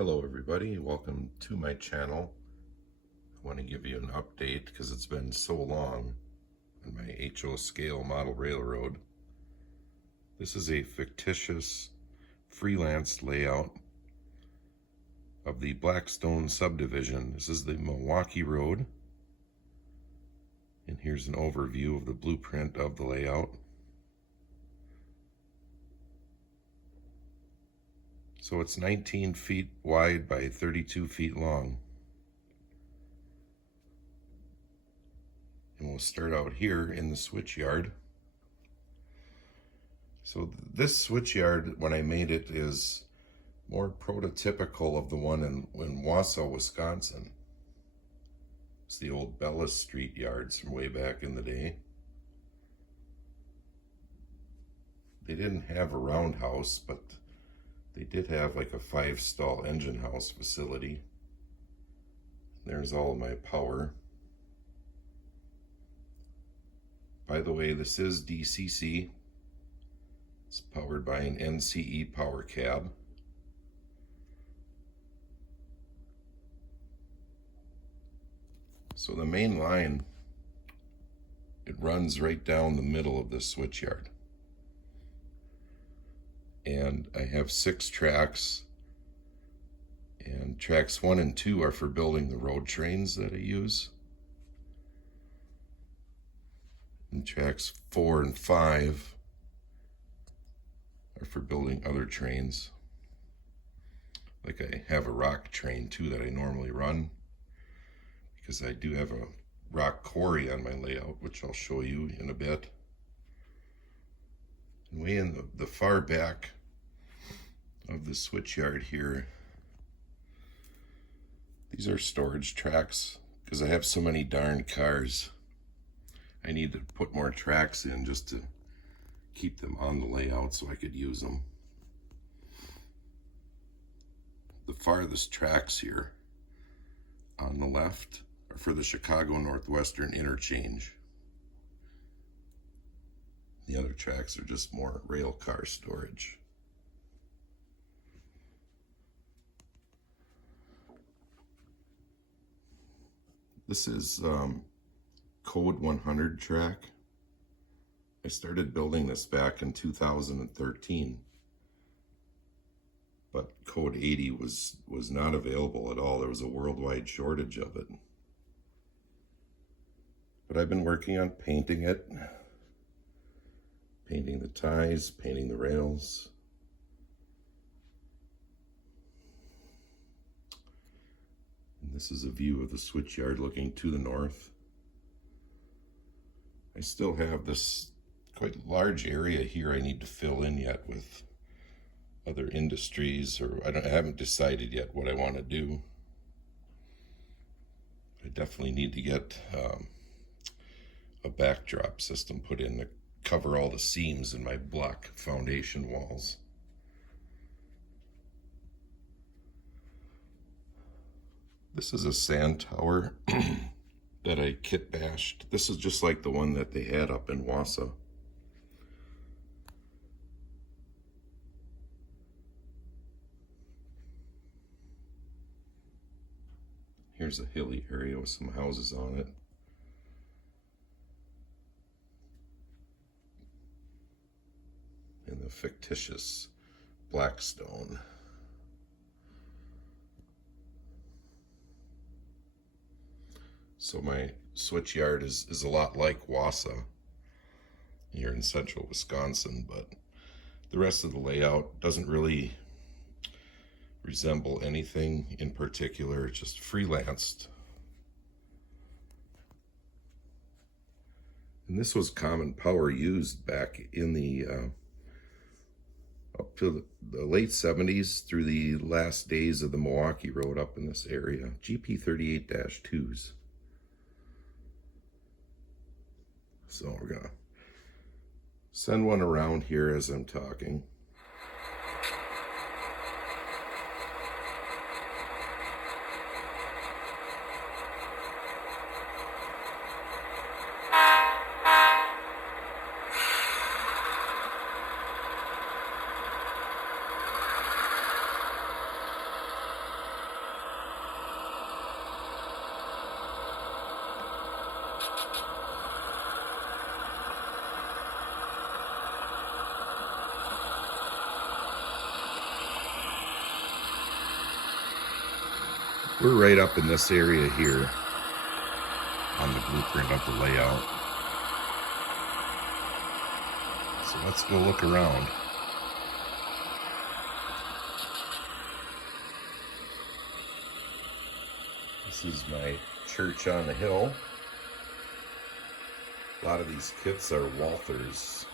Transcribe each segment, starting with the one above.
Hello everybody, welcome to my channel. I want to give you an update because it's been so long on my HO scale model railroad. This is a fictitious freelance layout of the Blackstone subdivision. This is the Milwaukee road, and here's an overview of the blueprint of the layout. So it's 19 feet wide by 32 feet long. And we'll start out here in the switchyard. So this switchyard, when I made it, is more prototypical of the one in Wausau, Wisconsin. It's the old Bellis Street yards from way back in the day. They didn't have a roundhouse, but they did have like a 5-stall engine house facility. There's all of my power. By the way, this is DCC. It's powered by an NCE power cab. So the main line, it runs right down the middle of this switchyard. And I have 6 tracks, and tracks 1 and 2 are for building the road trains that I use, and tracks 4 and 5 are for building other trains. Like I have a rock train too that I normally run, because I do have a rock quarry on my layout, which I'll show you in a bit. And way in the far back of the switchyard here, these are storage tracks, because I have so many darn cars. I need to put more tracks in just to keep them on the layout so I could use them. The farthest tracks here on the left are for the Chicago Northwestern interchange. The other tracks are just more rail car storage. This is Code 100 track. I started building this back in 2013, but Code 80 was not available at all. There was a worldwide shortage of it. But I've been working on painting it. Painting the ties, painting the rails. And this is a view of the switchyard looking to the north. I still have this quite large area here I need to fill in yet with other industries, or I haven't decided yet what I want to do. I definitely need to get a backdrop system put in to cover all the seams in my block foundation walls. This is a sand tower that I kit bashed. This is just like the one that they had up in Wausau. Here's a hilly area with some houses on it. And the fictitious Blackstone. So my switchyard is a lot like Wausau here in central Wisconsin, but the rest of the layout doesn't really resemble anything in particular. It's just freelanced. And this was common power used back in the up to the late 70s through the last days of the Milwaukee road up in this area. GP38-2s. So we're gonna send one around here as I'm talking. We're right up in this area here on the blueprint of the layout. So let's go look around. This is my church on the hill. A lot of these kits are Walthers.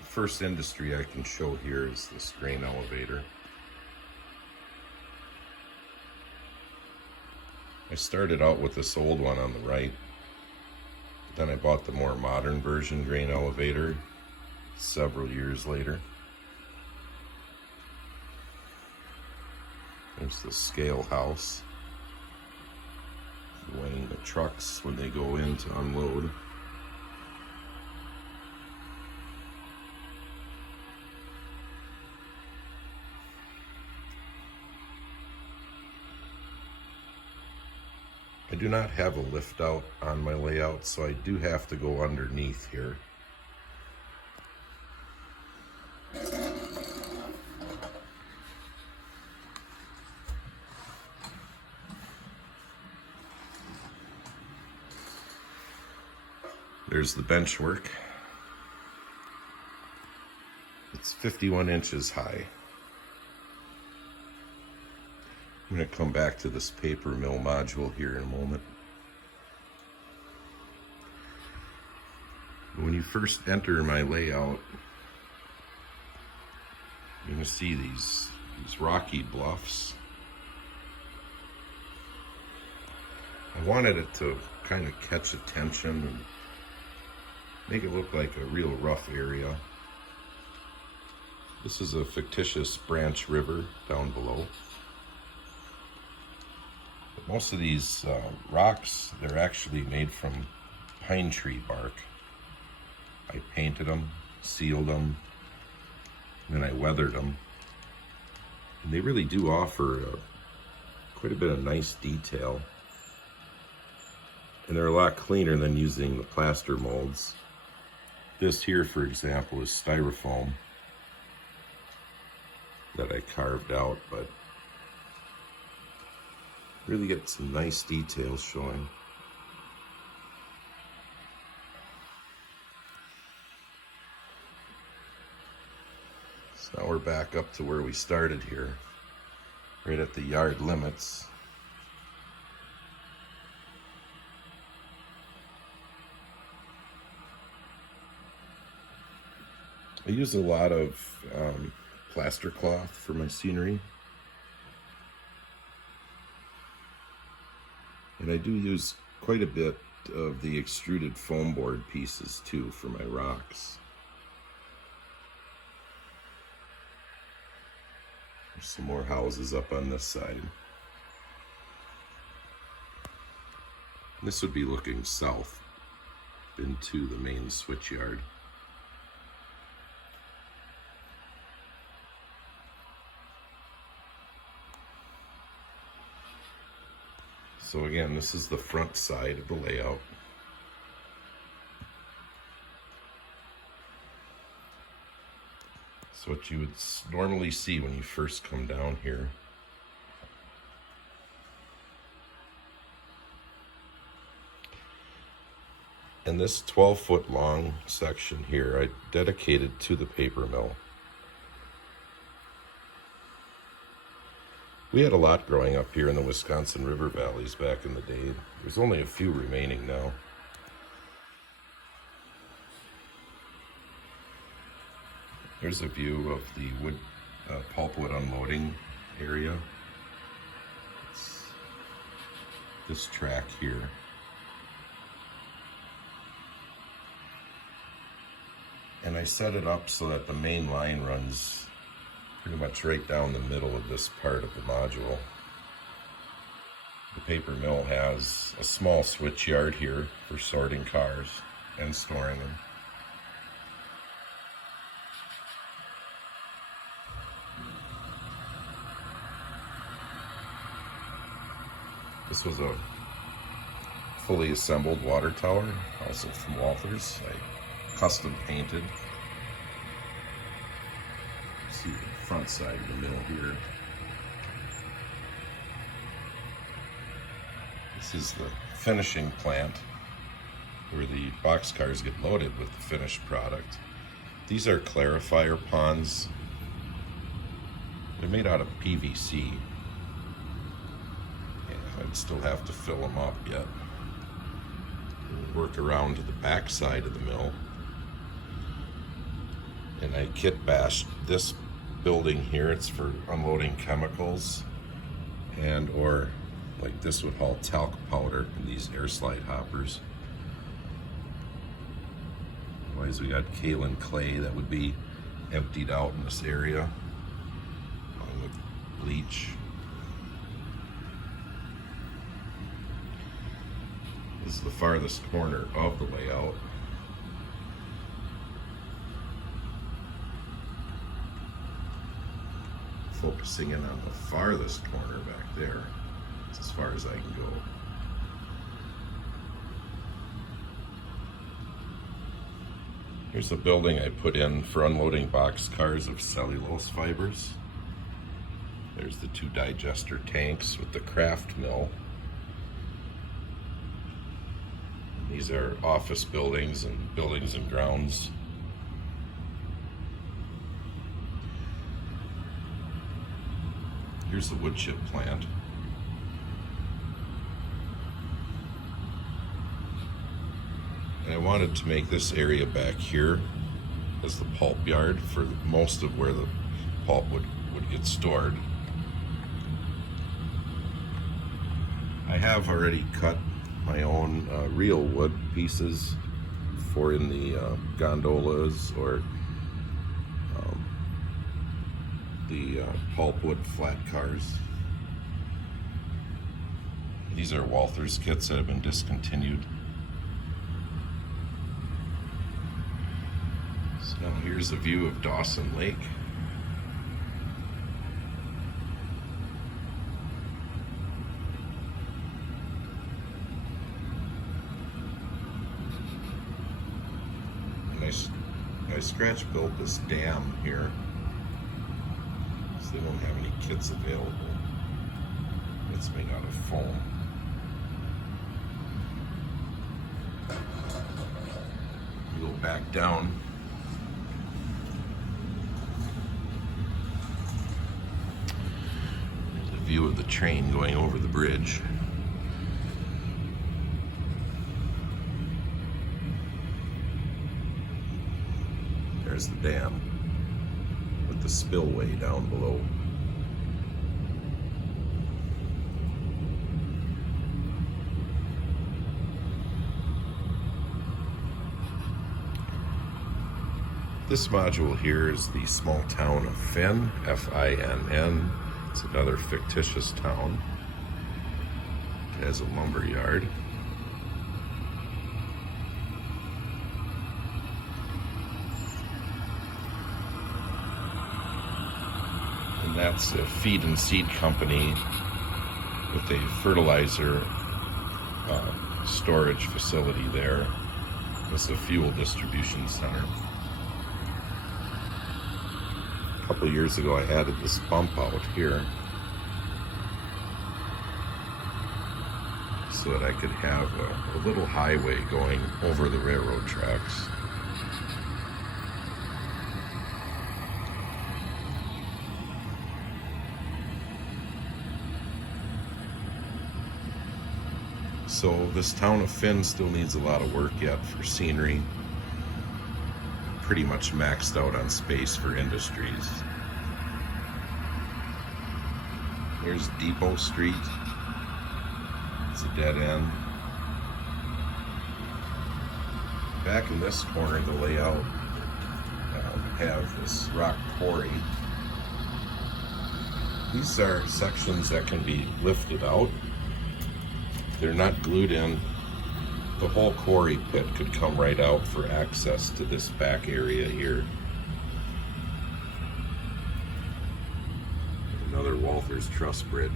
The first industry I can show here is this grain elevator. I started out with this old one on the right. Then I bought the more modern version grain elevator several years later. There's the scale house, weighing the trucks when they go in to unload. I do not have a lift out on my layout, so I do have to go underneath here. There's the bench work. It's 51 inches high. I'm going to come back to this paper mill module here in a moment. When you first enter my layout, you're going to see these rocky bluffs. I wanted it to kind of catch attention and make it look like a real rough area. This is a fictitious branch river down below. But most of these rocks, they're actually made from pine tree bark. I painted them, sealed them, and then I weathered them. And they really do offer quite a bit of nice detail. And they're a lot cleaner than using the plaster molds. This here, for example, is styrofoam that I carved out, but really get some nice details showing. So now we're back up to where we started here, right at the yard limits. I use a lot of plaster cloth for my scenery. And I do use quite a bit of the extruded foam board pieces too for my rocks. There's some more houses up on this side. This would be looking south into the main switchyard. So again, this is the front side of the layout. It's what you would normally see when you first come down here. And this 12-foot long section here, I dedicated to the paper mill. We had a lot growing up here in the Wisconsin river valleys back in the day. There's only a few remaining now. There's a view of the wood, pulpwood unloading area. It's this track here. And I set it up so that the main line runs pretty much right down the middle of this part of the module. The paper mill has a small switch yard here for sorting cars and storing them. This was a fully assembled water tower, also from Walthers. I custom painted. See the front side of the mill here. This is the finishing plant where the boxcars get loaded with the finished product. These are clarifier ponds. They're made out of PVC. Yeah, I'd still have to fill them up yet. We'll work around to the back side of the mill. And I kit bashed this building here. It's for unloading chemicals, and or like this would haul talc powder in these air slide hoppers. Otherwise we got kaolin clay that would be emptied out in this area along with bleach. This is the farthest corner of the layout. Focusing in on the farthest corner back there. That's as far as I can go. Here's the building I put in for unloading boxcars of cellulose fibers. There's the 2 digester tanks with the craft mill. These are office buildings and grounds. Here's the wood chip plant. And I wanted to make this area back here as the pulp yard for most of where the pulp would get stored. I have already cut my own real wood pieces for in the gondolas or the pulpwood flat cars. These are Walthers kits that have been discontinued. So here's a view of Dawson Lake. And I scratch built this dam here. They don't have any kits available. It's made out of foam. You go back down. There's a view of the train going over the bridge. There's the dam. The spillway down below. This module here is the small town of Finn, F-I-N-N. It's another fictitious town. It has a lumber yard. And that's a feed and seed company with a fertilizer storage facility there. It's a fuel distribution center. A couple of years ago I added this bump out here so that I could have a little highway going over the railroad tracks. So this town of Finn still needs a lot of work yet for scenery. Pretty much maxed out on space for industries. Here's Depot Street. It's a dead end. Back in this corner of the layout, have this rock quarry. These are sections that can be lifted out. They're not glued in. The whole quarry pit could come right out for access to this back area here. Another Walthers truss bridge.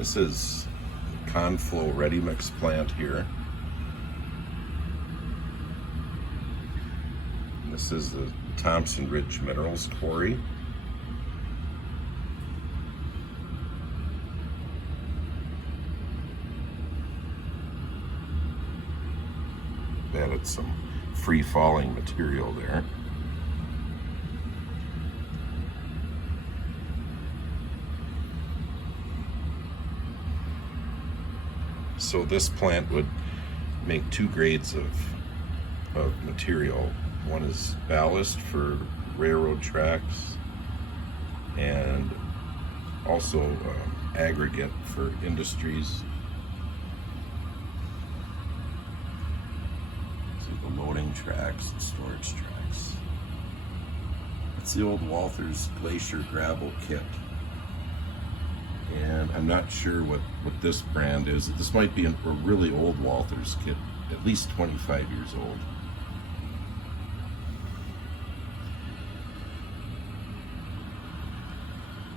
This is the Conflow Ready Mix plant here. And this is the Thompson Ridge Minerals Quarry. Added some free-falling material there. So this plant would make two grades of material. One is ballast for railroad tracks, and also aggregate for industries. See the loading tracks and storage tracks. It's the old Walther's Glacier Gravel Kit. And I'm not sure what this brand is. This might be a really old Walther's kit, at least 25 years old.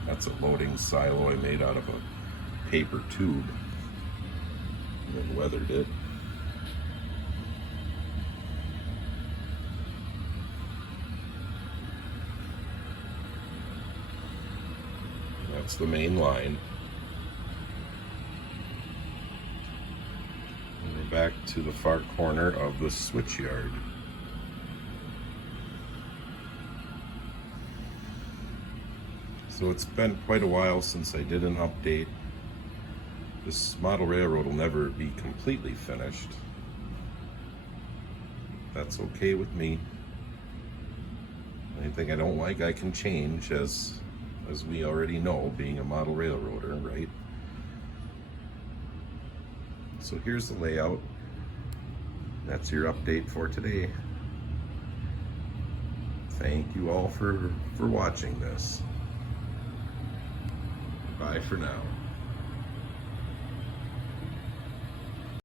That's a loading silo I made out of a paper tube and then weathered it. That's the main line. And we're back to the far corner of the switchyard. So it's been quite a while since I did an update. This model railroad will never be completely finished. That's okay with me. Anything I don't like, I can change, as we already know, being a model railroader, right? So here's the layout. That's your update for today. Thank you all for watching this. Bye for now.